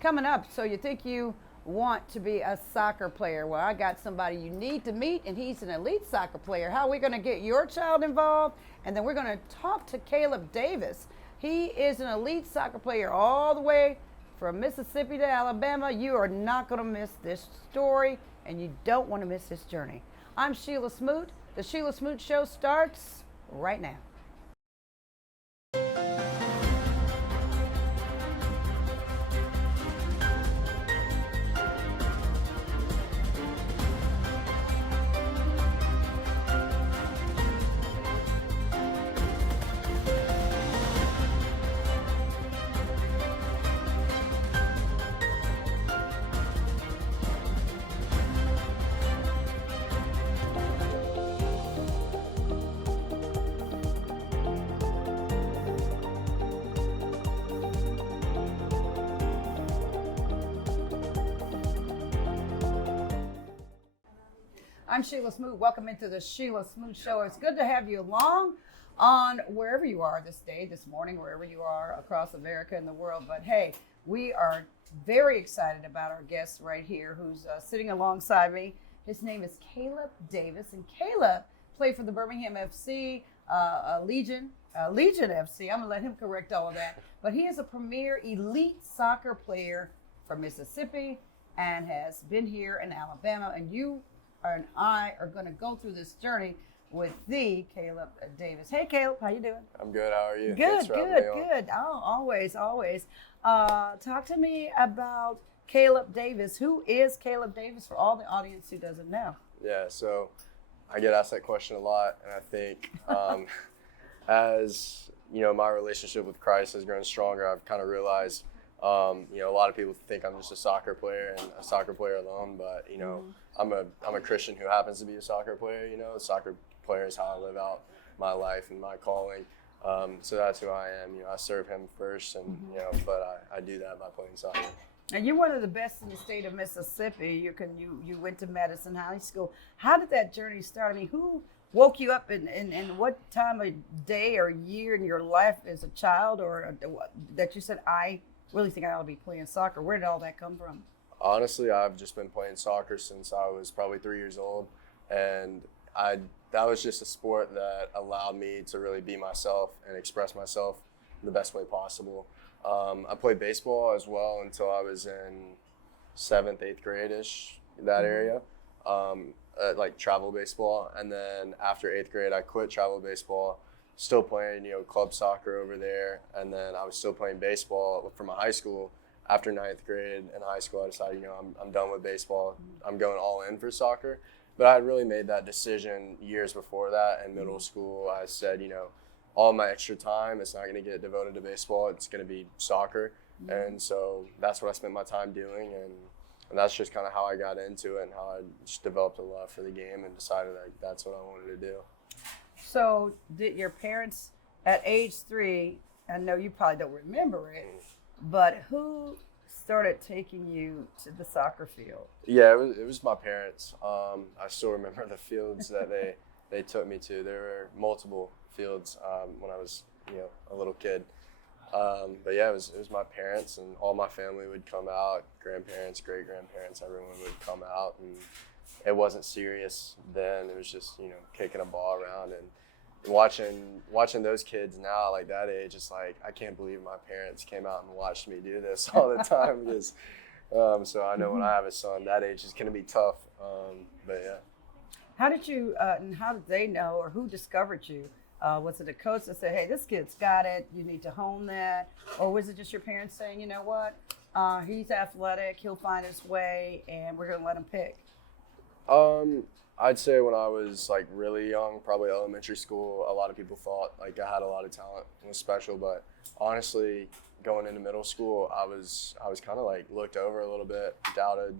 Coming up, so you think you want to be a soccer player. Well, I got somebody you need to meet, and he's an elite soccer player. How are we going to get your child involved? And then we're going to talk to Caleb Davis. He is an elite soccer player all the way from Mississippi to Alabama. You are not going to miss this story, and you don't want to miss this journey. I'm Shelia Smoot. The Shelia Smoot Show starts right now. I'm Shelia Smoot. Welcome into the Shelia Smoot Show. It's good to have you along on wherever you are this day, this morning, wherever you are across America and the world. But hey, we are very excited about our guest right here who's sitting alongside me. His name is Caleb Davis, and Caleb played for the Birmingham FC, Legion FC. I'm going to let him correct all of that. But he is a premier elite soccer player from Mississippi and has been here in Alabama. And you and I are going to go through this journey with the Caleb Davis. Hey, Caleb, how you doing? I'm good. How are you? Good. Oh, always. Talk to me about Caleb Davis. Who is Caleb Davis for all the audience who doesn't know? Yeah, so I get asked that question a lot, and I think as my relationship with Christ has grown stronger, I've kind of realized a lot of people think I'm just a soccer player and a soccer player alone, but I'm a Christian who happens to be a soccer player. A soccer player is how I live out my life and my calling. So that's who I am. I serve Him first, and but I do that by playing soccer. And you're one of the best in the state of Mississippi. You went to Madison High School. How did that journey start? I mean, who woke you up, and what time of day or year in your life as a child, or that you said, I really think I ought to be playing soccer? Where did all that come from? Honestly, I've just been playing soccer since I was probably 3 years old, and that was just a sport that allowed me to really be myself and express myself the best way possible. I played baseball as well until I was in 7th, 8th grade-ish, that area, like travel baseball. And then after 8th grade, I quit travel baseball, still playing, club soccer over there. And then I was still playing baseball for my high school. After 9th grade in high school, I decided, I'm done with baseball. I'm going all in for soccer. But I had really made that decision years before that. In middle school, I said, all my extra time, it's not going to get devoted to baseball. It's going to be soccer. And so that's what I spent my time doing. And that's just kind of how I got into it and how I just developed a love for the game and decided that's what I wanted to do. So did your parents at age 3, I know you probably don't remember it, but who started taking you to the soccer field? Yeah, it was my parents. I still remember the fields that they took me to. There were multiple fields when I was a little kid. But yeah, it was my parents, and all my family would come out, grandparents, great-grandparents, everyone would come out, and it wasn't serious then. It was just, kicking a ball around, and watching those kids now, like that age, it's like, I can't believe my parents came out and watched me do this all the time, because so I know when I have a son, that age is going to be tough, but yeah. How did you, and how did they know, or who discovered you? Was it a coach that said, hey, this kid's got it, you need to hone that? Or was it just your parents saying, you know what, he's athletic, he'll find his way, and we're going to let him pick? I'd say when I was like really young, probably elementary school, a lot of people thought like I had a lot of talent and was special, but honestly, going into middle school, I was kind of like looked over a little bit, doubted.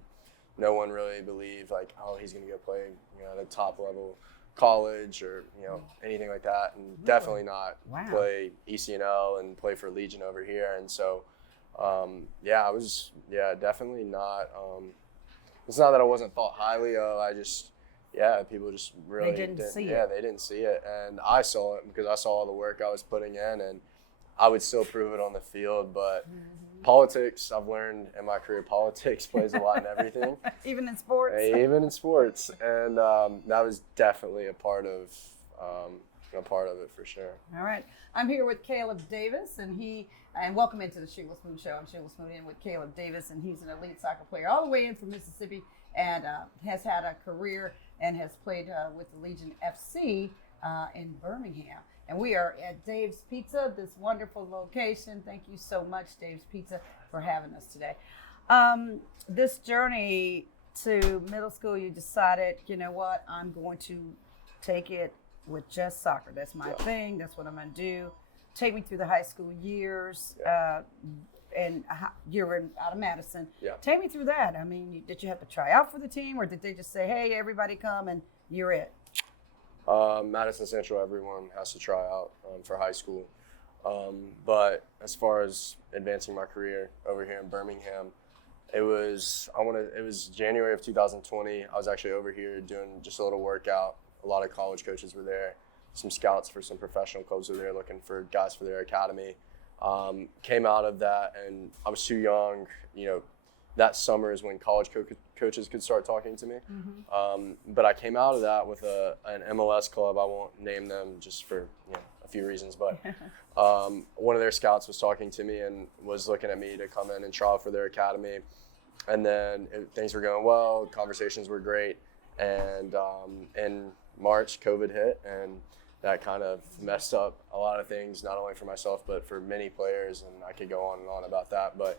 No one really believed like, oh, he's going to go play, at a top level college or anything like that, and really? Definitely not play ECNL and play for Legion over here. And so I was definitely not it's not that I wasn't thought highly of. I just people just really didn't see it. Yeah, they didn't see it, and I saw it because I saw all the work I was putting in, and I would still prove it on the field. But Politics, I've learned in my career, politics plays a lot in everything. Even in sports? Even in sports. And that was definitely a part of it for sure. All right. I'm here with Caleb Davis, and welcome into the Shelia Smoot Show. I'm Shelia Smoot in with Caleb Davis, and he's an elite soccer player all the way in from Mississippi, and has had a career and has played with the Legion FC in Birmingham. And we are at Dave's Pizza, this wonderful location. Thank you so much, Dave's Pizza, for having us today. This journey to middle school, you decided, you know what, I'm going to take it with just soccer. That's my thing. That's what I'm going to do. Take me through the high school years. And you're out of Madison. Yeah. Take me through that. I mean, did you have to try out for the team, or did they just say, hey, everybody come and you're it? Madison Central, everyone has to try out for high school. But as far as advancing my career over here in Birmingham, it was January of 2020. I was actually over here doing just a little workout. A lot of college coaches were there. Some scouts for some professional clubs were there looking for guys for their academy. Came out of that, and I was too young. You know, that summer is when college coaches could start talking to me. Mm-hmm. But I came out of that with an MLS club. I won't name them just for a few reasons, but one of their scouts was talking to me and was looking at me to come in and trial for their academy. And then things were going well. Conversations were great. And in March, COVID hit, and that kind of messed up a lot of things, not only for myself, but for many players. And I could go on and on about that. But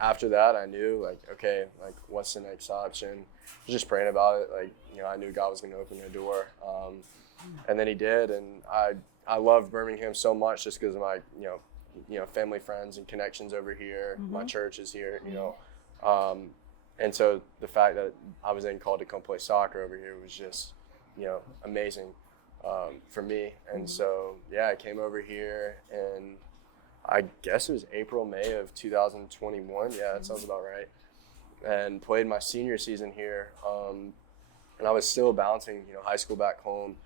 after that, I knew, okay, what's the next option? I was just praying about it. I knew God was going to open the door. And then he did. And I loved Birmingham so much just because of my, family, friends, and connections over here. Mm-hmm. My church is here, and so the fact that I was then called to come play soccer over here was just, amazing for me. And mm-hmm. so, I came over here, and I guess it was May of 2021. Yeah, that sounds about right. And played my senior season here. And I was still bouncing, high school back home.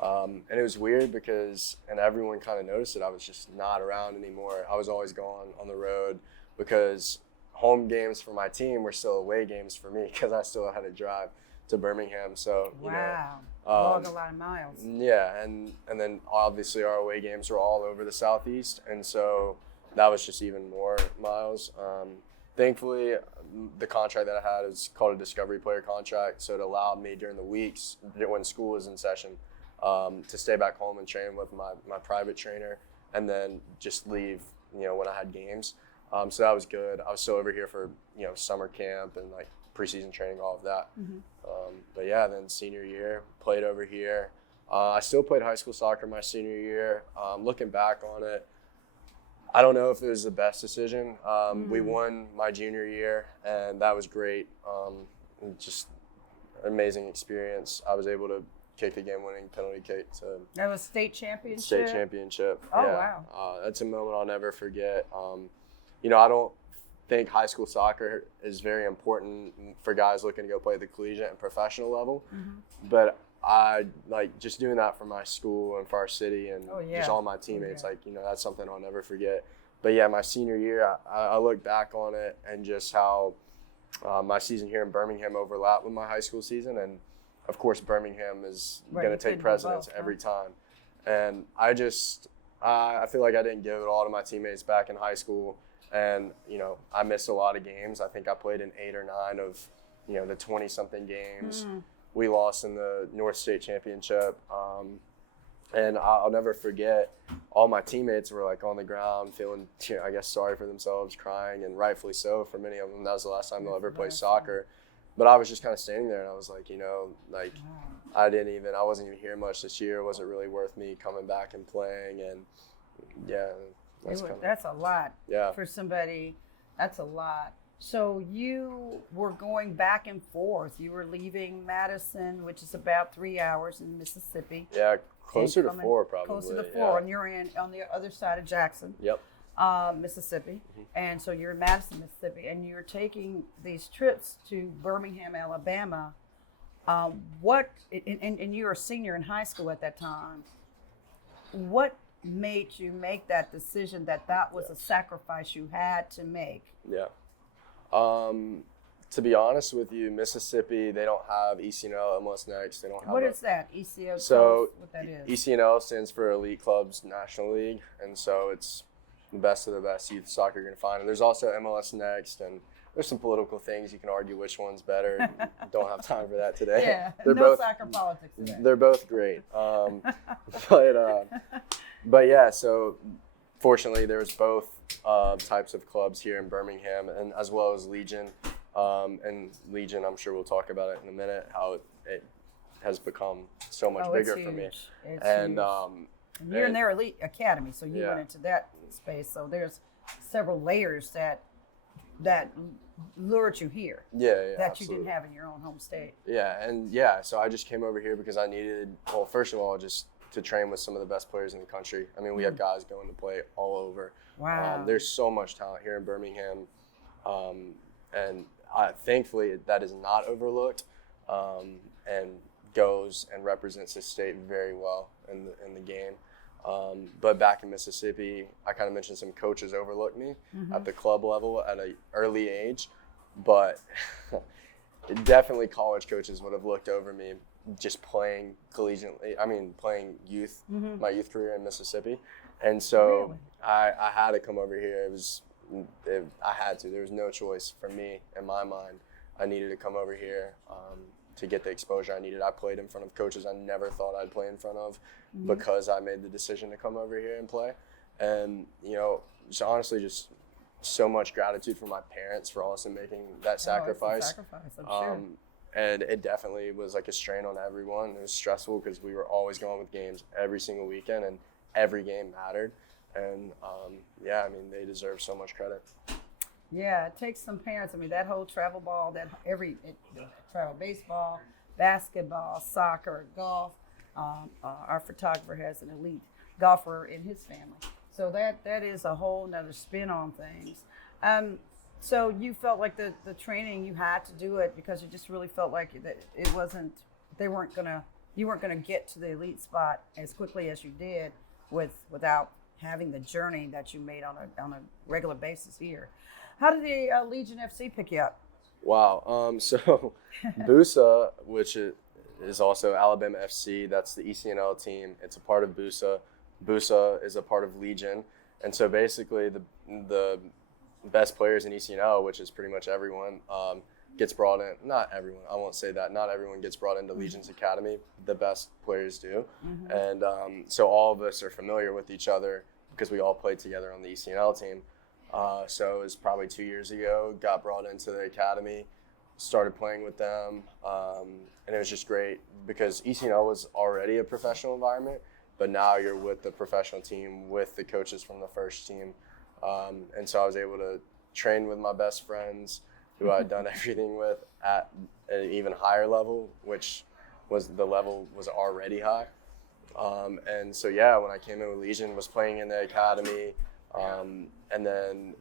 And it was weird because, and everyone kind of noticed it, I was just not around anymore. I was always gone on the road because home games for my team were still away games for me because I still had to drive to Birmingham. So, walk a lot of miles. Yeah, and then obviously our away games were all over the Southeast, and so that was just even more miles. Thankfully, the contract that I had is called a Discovery Player contract, so it allowed me during the weeks when school was in session to stay back home and train with my private trainer, and then just leave, when I had games. So that was good. I was still over here for, summer camp and preseason training, all of that. Mm-hmm. But then senior year, played over here. I still played high school soccer my senior year. Looking back on it, I don't know if it was the best decision. We won my junior year, and that was great. Just an amazing experience. I was able to kick the game-winning penalty kick to that was state championship. State championship. Oh yeah. Wow. That's a moment I'll never forget. I don't think high school soccer is very important for guys looking to go play at the collegiate and professional level. Mm-hmm. But I just doing that for my school and for our city and just all my teammates. That's something I'll never forget. But my senior year, I look back on it and just how my season here in Birmingham overlapped with my high school season. And of course, Birmingham is going to take precedence every time. And I feel like I didn't give it all to my teammates back in high school. And, I missed a lot of games. I think I played in 8 or 9 of, the 20-something games. Mm. We lost in the North State Championship. And I'll never forget, all my teammates were, on the ground feeling, I guess, sorry for themselves, crying, and rightfully so for many of them. That was the last time they'll ever play soccer. But I was just kind of standing there, and I was like, I wasn't even here much this year. It wasn't really worth me coming back and playing. And, that's a lot for somebody. That's a lot. So you were going back and forth. You were leaving Madison, which is about 3 hours in Mississippi. Yeah, closer to 4 probably. Closer to 4, and you're on the other side of Jackson. Yep. Mississippi. Mm-hmm. And so you're in Madison, Mississippi, and you're taking these trips to Birmingham, Alabama. And you're a senior in high school at that time. What made you make that decision that was a sacrifice you had to make? Yeah. To be honest with you, Mississippi, they don't have ECNL, MLS Next. They don't have What is that? ECO? So Tell us what that is. ECNL stands for Elite Clubs National League, and so it's the best of the best youth soccer you're going to find. And there's also MLS Next, and there's some political things. You can argue which one's better. Don't have time for that today. Yeah, They're no both, soccer politics today. They're both great. But yeah, so fortunately there was both types of clubs here in Birmingham, and as well as Legion. And Legion, I'm sure we'll talk about it in a minute, how it has become so much bigger for me. It's And huge. You're in their elite academy, so you Yeah. went into that space. So there's several layers that lured you here yeah, that absolutely. you didn't have in your own home state. Yeah, and so I just came over here because I needed, well, first of all, just to train with some of the best players in the country. I mean, we have guys going to play all over. Wow. There's so much talent here in Birmingham, and thankfully that is not overlooked, and goes and represents the state very well in the game. But back in Mississippi, I kind of mentioned some coaches overlooked me at the club level at an early age, but definitely college coaches would have looked over me just playing collegiately. I mean, playing youth, my youth career in Mississippi. And so Really? I had to come over here. I had to. There was no choice for me in my mind. I needed to come over here to get the exposure I needed. I played in front of coaches I never thought I'd play in front of because I made the decision to come over here and play. And, just honestly, just so much gratitude for my parents for also making that sacrifice. It's a sacrifice, I'm sure. And it definitely was like a strain on everyone. It was stressful because we were always going with games every single weekend, and every game mattered. And they deserve so much credit. Yeah, it takes some parents. I mean, that whole travel ball, travel baseball, basketball, soccer, golf. Our photographer has an elite golfer in his family. So that is a whole nother spin on things. So you felt like the training, you had to do it because you just really felt like that you weren't gonna get to the elite spot as quickly as you did without having the journey that you made on a regular basis here. How did the Legion FC pick you up? Wow. So BUSA, which is also Alabama FC, that's the ECNL team. It's a part of BUSA. BUSA is a part of Legion. And so basically the best players in ECNL, which is pretty much everyone, gets brought in. Not everyone, I won't say that. Not everyone gets brought into Legion's Academy. The best players do. And so all of us are familiar with each other because we all played together on the ECNL team. So it was probably 2 years ago, got brought into the academy, started playing with them, and it was just great because ECNL was already a professional environment, but now you're with the professional team, with the coaches from the first team. And so I was able to train with my best friends who I'd done everything with at an even higher level, which the level was already high. And so, when I came in with Legion, was playing in the academy, and then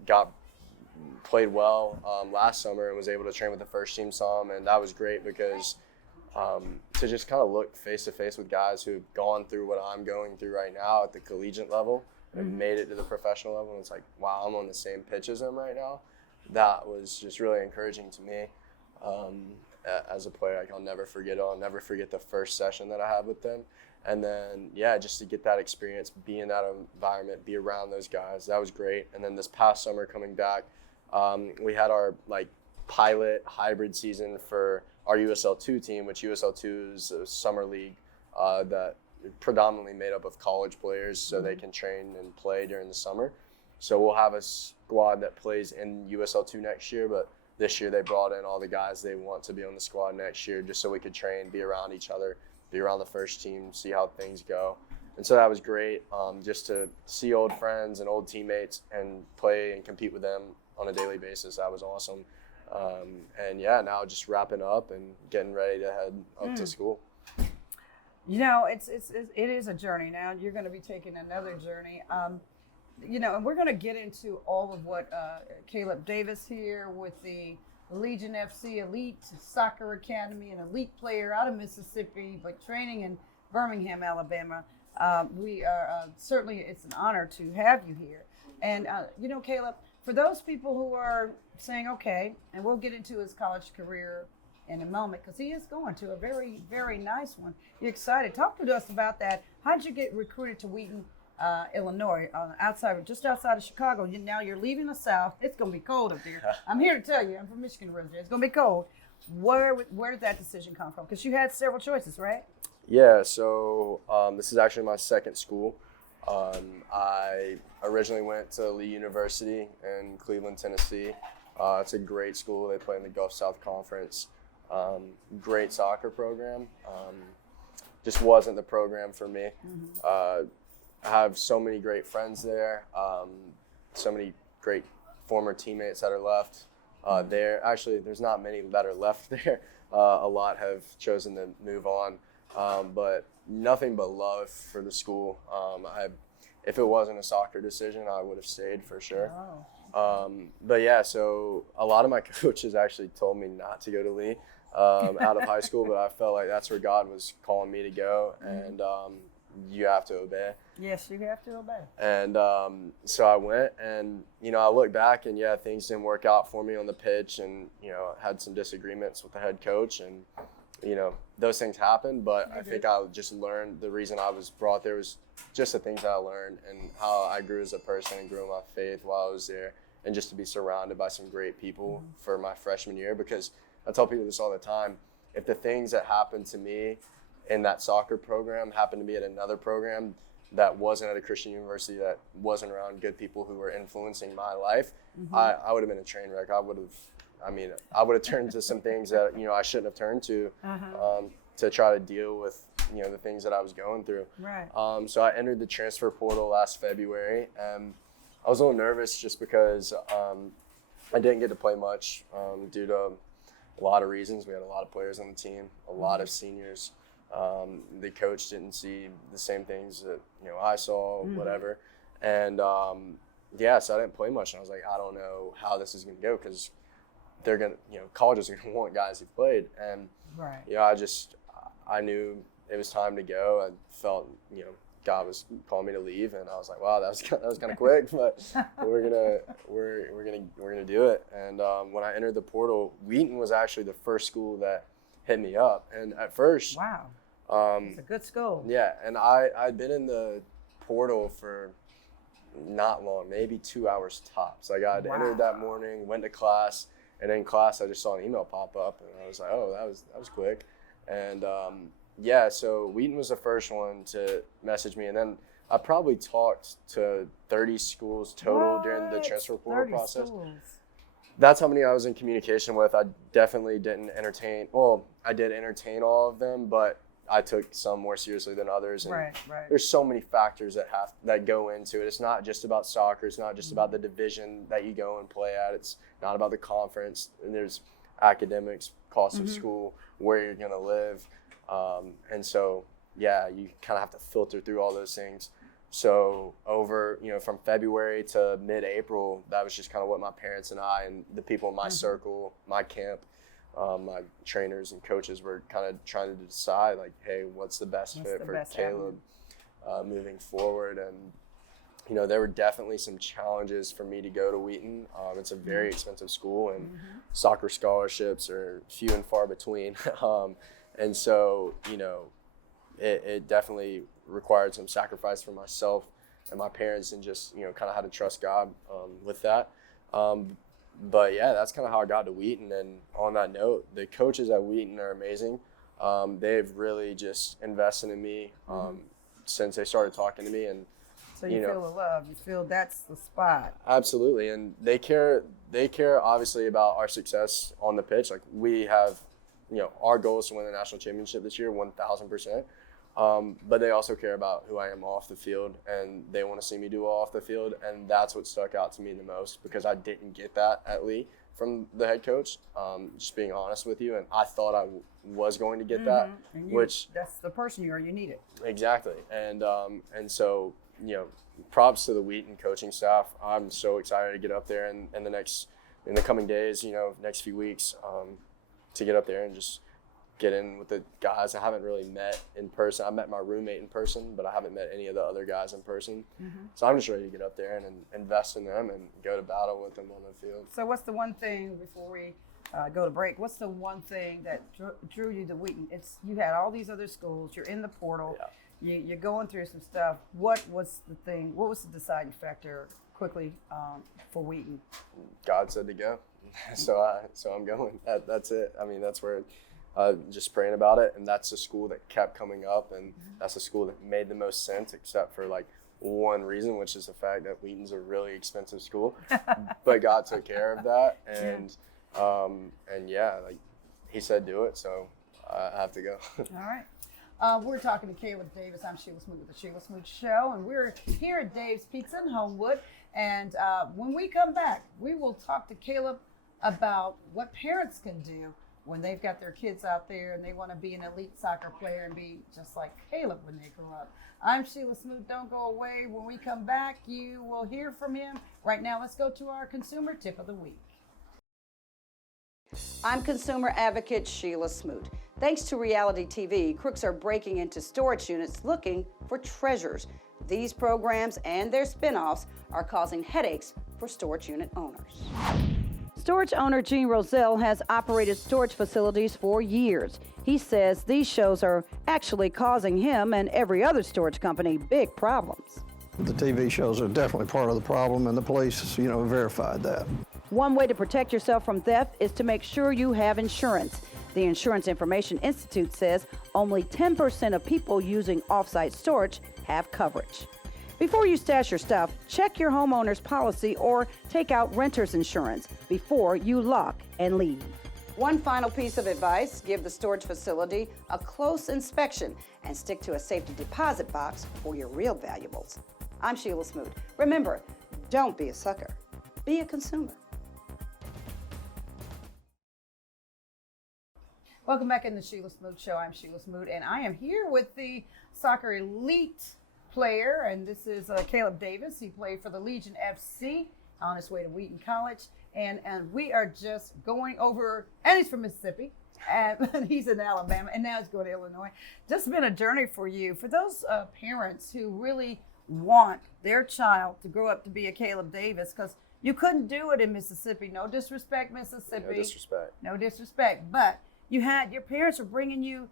played well last summer and was able to train with the first team some, and that was great because to just kind of look face to face with guys who've gone through what I'm going through right now at the collegiate level and made it to the professional level, and it's like, wow, I'm on the same pitch as them right now. That was just really encouraging to me as a player. I'll never forget it. I'll never forget the first session that I had with them. And then, just to get that experience, be in that environment, be around those guys, that was great. And then this past summer coming back, we had our pilot hybrid season for our USL2 team, which USL2 is a summer league that predominantly made up of college players so they can train and play during the summer. So we'll have a squad that plays in USL2 next year, but this year they brought in all the guys they want to be on the squad next year just so we could train, be around each other, be around the first team, see how things go. And so that was great, just to see old friends and old teammates and play and compete with them on a daily basis. That was awesome. And now just wrapping up and getting ready to head up to school. It is a journey. Now you're going to be taking another journey. And we're going to get into all of what Caleb Davis here with the Legion FC Elite Soccer Academy, an elite player out of Mississippi, but training in Birmingham, Alabama. We are certainly, it's an honor to have you here. And, Caleb, for those people who are saying, okay, and we'll get into his college career in a moment because he is going to a very, very nice one. You're excited. Talk to us about that. How did you get recruited to Wheaton, Illinois, just outside of Chicago? Now you're leaving the South. It's going to be cold up there. I'm here to tell you, I'm from Michigan originally. It's going to be cold. Where did that decision come from? Because you had several choices, right? Yeah, so this is actually my second school. I originally went to Lee University in Cleveland, Tennessee. It's a great school. They play in the Gulf South Conference. Great soccer program. Just wasn't the program for me. I have so many great friends there. So many great former teammates that are left there. Actually, there's not many that are left there. A lot have chosen to move on. But nothing but love for the school. If it wasn't a soccer decision, I would have stayed for sure. Oh. But yeah, so a lot of my coaches actually told me not to go to Lee out of high school, but I felt like that's where God was calling me to go, and you have to obey. Yes, you have to obey. And so I went, and I look back, and yeah, things didn't work out for me on the pitch, and had some disagreements with the head coach, and those things happen, but I think I just learned the reason I was brought there was just the things that I learned and how I grew as a person and grew in my faith while I was there, and just to be surrounded by some great people for my freshman year. Because I tell people this all the time, if the things that happened to me in that soccer program happened to be at another program that wasn't at a Christian university, that wasn't around good people who were influencing my life, I would have been a train wreck. I would have turned to some things that I shouldn't have turned to try to deal with the things that I was going through. Right. So I entered the transfer portal last February, and I was a little nervous just because I didn't get to play much due to a lot of reasons. We had a lot of players on the team, a lot of seniors. The coach didn't see the same things that I saw, whatever, and so I didn't play much. And I was like, I don't know how this is going to go because they're going to, colleges are going to want guys who've played. And, I knew it was time to go. I felt, God was calling me to leave, and I was like, wow, that was kind of quick, but we're gonna do it. And when I entered the portal, Wheaton was actually the first school that hit me up. And at first, wow, it's a good school. Yeah, and I'd been in the portal for not long, maybe 2 hours tops. Like I'd entered that morning, went to class. And in class, I just saw an email pop up, and I was like, "Oh, that was quick." And so Wheaton was the first one to message me, and then I probably talked to 30 schools total during the transfer portal process. Schools. That's how many I was in communication with. I definitely didn't entertain. Well, I did entertain all of them, but I took some more seriously than others. And right. There's so many factors that go into it. It's not just about soccer. It's not just about the division that you go and play at. It's not about the conference. And there's academics, cost of school, where you're going to live. And so, you kind of have to filter through all those things. So over, from February to mid-April, that was just kind of what my parents and I and the people in my circle, my camp, my trainers and coaches were kind of trying to decide, like, hey, what's the best fit for Caleb moving forward? And, there were definitely some challenges for me to go to Wheaton. It's a very expensive school, and soccer scholarships are few and far between. And so, it definitely required some sacrifice for myself and my parents, and just, kind of had to trust God with that. But yeah, that's kind of how I got to Wheaton. And on that note, the coaches at Wheaton are amazing. They've really just invested in me since they started talking to me. And so you feel the love. You feel that's the spot. Absolutely, and they care obviously about our success on the pitch. Like we have, our goal is to win the national championship this year, 1,000%. But they also care about who I am off the field, and they want to see me do well off the field. And that's what stuck out to me the most, because I didn't get that at Lee from the head coach, just being honest with you. And I thought I was going to get that, that's the person you are. You need it. Exactly. And so, props to the Wheaton coaching staff. I'm so excited to get up there in the coming days, next few weeks, to get up there and just get in with the guys I haven't really met in person. I met my roommate in person, but I haven't met any of the other guys in person. So I'm just ready to get up there and invest in them and go to battle with them on the field. So what's the one thing before we go to break? What's the one thing that drew you to Wheaton? You had all these other schools. You're in the portal. Yeah. You're going through some stuff. What was the thing? What was the deciding factor quickly for Wheaton? God said to go, so I'm going. That's it. I mean, that's where. Just praying about it, and that's the school that kept coming up, and that's the school that made the most sense, except for like one reason, which is the fact that Wheaton's a really expensive school. But God took care of that, and like He said do it, so I have to go. All right. We're talking to Caleb Davis. I'm Shelia Smoot with the Shelia Smoot Show, and we're here at Dave's Pizza in Homewood. And when we come back, we will talk to Caleb about what parents can do when they've got their kids out there and they want to be an elite soccer player and be just like Caleb when they grow up. I'm Shelia Smoot. Don't go away. When we come back, you will hear from him. Right now, let's go to our consumer tip of the week. I'm consumer advocate Shelia Smoot. Thanks to reality TV, crooks are breaking into storage units looking for treasures. These programs and their spin-offs are causing headaches for storage unit owners. Storage owner Gene Roselle has operated storage facilities for years. He says these shows are actually causing him and every other storage company big problems. The TV shows are definitely part of the problem, and the police, verified that. One way to protect yourself from theft is to make sure you have insurance. The Insurance Information Institute says only 10% of people using off-site storage have coverage. Before you stash your stuff, check your homeowner's policy or take out renter's insurance before you lock and leave. One final piece of advice, give the storage facility a close inspection and stick to a safety deposit box for your real valuables. I'm Shelia Smoot. Remember, don't be a sucker, be a consumer. Welcome back in the Shelia Smoot Show. I'm Shelia Smoot, and I am here with the soccer elite player, and this is Caleb Davis. He played for the Legion FC on his way to Wheaton College, and we are just going over, and he's from Mississippi, and he's in Alabama, and now he's going to Illinois. Just been a journey for you. For those parents who really want their child to grow up to be a Caleb Davis, because you couldn't do it in Mississippi. No disrespect, Mississippi. No disrespect. No disrespect, but your parents were bringing you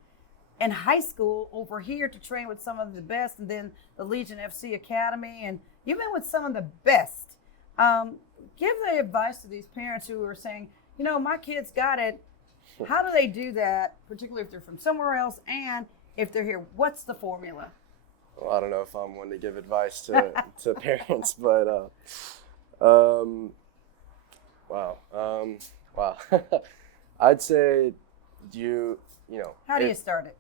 in high school over here to train with some of the best, and then the Legion FC Academy, and you've been with some of the best. Give the advice to these parents who are saying, my kids got it. How do they do that, particularly if they're from somewhere else, and if they're here? What's the formula? Well, I don't know if I'm one to give advice to parents, but wow. I'd say How do you start it?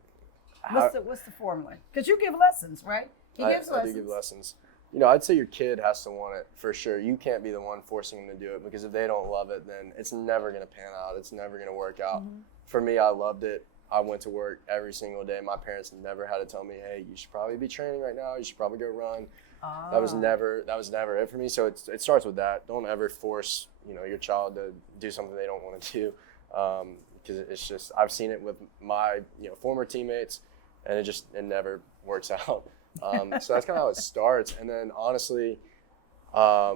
What's the formula? Because you give lessons, right? I do give lessons. I'd say your kid has to want it for sure. You can't be the one forcing them to do it, because if they don't love it, then it's never going to pan out. It's never going to work out. Mm-hmm. For me, I loved it. I went to work every single day. My parents never had to tell me, hey, you should probably be training right now. You should probably go run. That was never it for me. So it starts with that. Don't ever force, your child to do something they don't want to do. Because it's just, I've seen it with my, former teammates, and it never works out. So that's kind of how it starts. And then honestly, as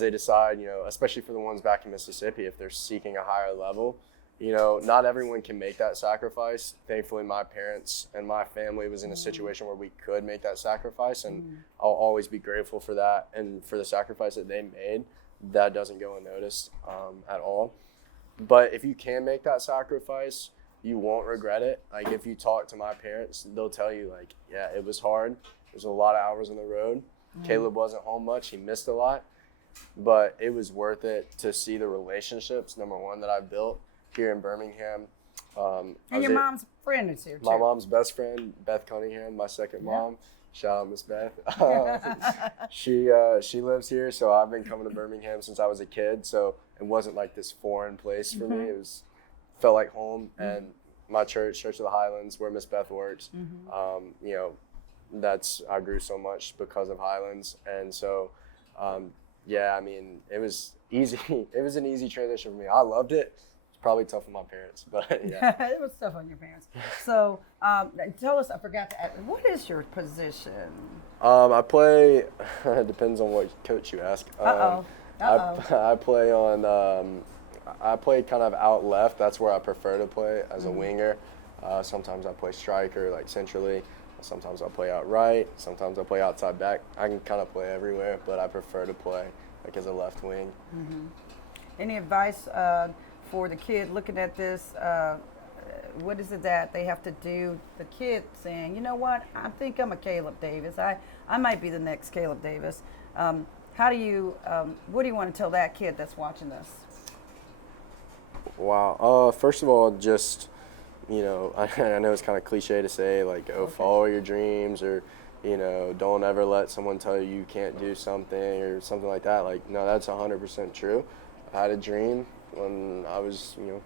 they decide, especially for the ones back in Mississippi, if they're seeking a higher level, not everyone can make that sacrifice. Thankfully, my parents and my family was in a situation where we could make that sacrifice, and I'll always be grateful for that and for the sacrifice that they made. That doesn't go unnoticed at all. But if you can make that sacrifice, you won't regret it. Like, if you talk to my parents, they'll tell you, like, yeah, it was hard. There's a lot of hours on the road. Caleb wasn't home much. He missed a lot. But it was worth it to see the relationships, number one, that I've built here in Birmingham. And your mom's friend is here, too. My mom's best friend, Beth Cunningham, my second mom. Shout out Miss Beth. She lives here, so I've been coming to Birmingham since I was a kid. So it wasn't like this foreign place for me. It felt like home. And my church of the Highlands, where Miss Beth works, I grew so much because of Highlands. And so, it was easy. It was an easy transition for me. I loved it. probably tough on my parents, but yeah. It was tough on your parents. So tell us, I forgot to ask, what is your position? I play. It depends on what coach you ask. I play on. I play kind of out left. That's where I prefer to play as a winger. Sometimes I play striker, like centrally. Sometimes I play out right. Sometimes I play outside back. I can kind of play everywhere, but I prefer to play like as a left wing. Any advice for the kid looking at this? What is it that they have to do? The kid saying, you know what? I think I'm a Caleb Davis. I might be the next Caleb Davis. What do you want to tell that kid that's watching this? Wow. First of all, just, you know, I know it's kind of cliche to say, like, follow your dreams, or, you know, don't ever let someone tell you you can't do something or something like that. Like, no, that's 100% true. I had a dream when I was, you know,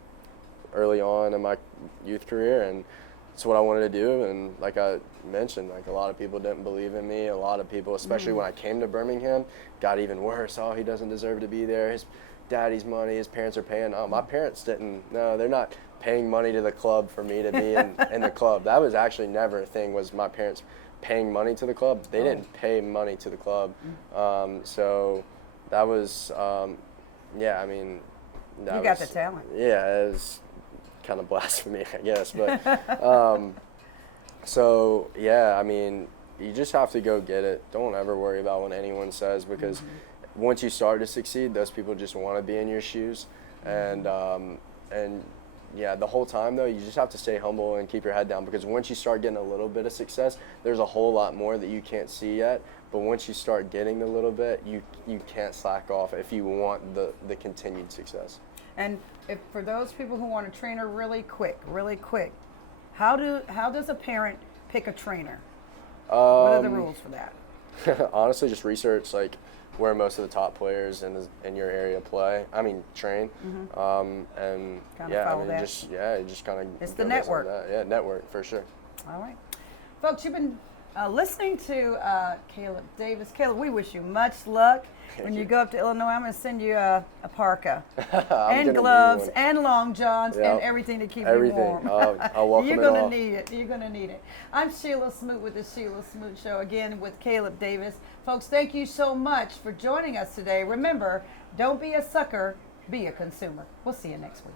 early on in my youth career, and it's what I wanted to do. And like I mentioned, like, a lot of people didn't believe in me. A lot of people, especially when I came to Birmingham, got even worse. Oh, he doesn't deserve to be there. His daddy's money, his parents are paying. Oh, my parents didn't. No, they're not paying money to the club for me to be in the club. That was actually never a thing, was my parents paying money to the club. They didn't pay money to the club. So that was, yeah, I mean, you got the talent. Yeah, it was kind of blasphemy, I guess. But so, yeah, I mean, you just have to go get it. Don't ever worry about what anyone says, because once you start to succeed, those people just want to be in your shoes. And yeah, the whole time, though, you just have to stay humble and keep your head down, because once you start getting a little bit of success, there's a whole lot more that you can't see yet. But once you start getting a little bit, you can't slack off if you want the continued success. And if for those people who want a trainer really quick, how does a parent pick a trainer? What are the rules for that? Honestly, just research, like, where most of the top players in your area play. I mean, train. And Kinda yeah, I follow mean, that. you just kind of. It's the network. Yeah, network for sure. All right, folks, you've been listening to Caleb Davis. Caleb, we wish you much luck. When you go up to Illinois, I'm going to send you a parka and gloves and long johns and everything to keep you warm. I'll welcome You're it going all. to need it. You're going to need it. I'm Shelia Smoot with the Shelia Smoot Show, again with Caleb Davis. Folks, thank you so much for joining us today. Remember, don't be a sucker, be a consumer. We'll see you next week.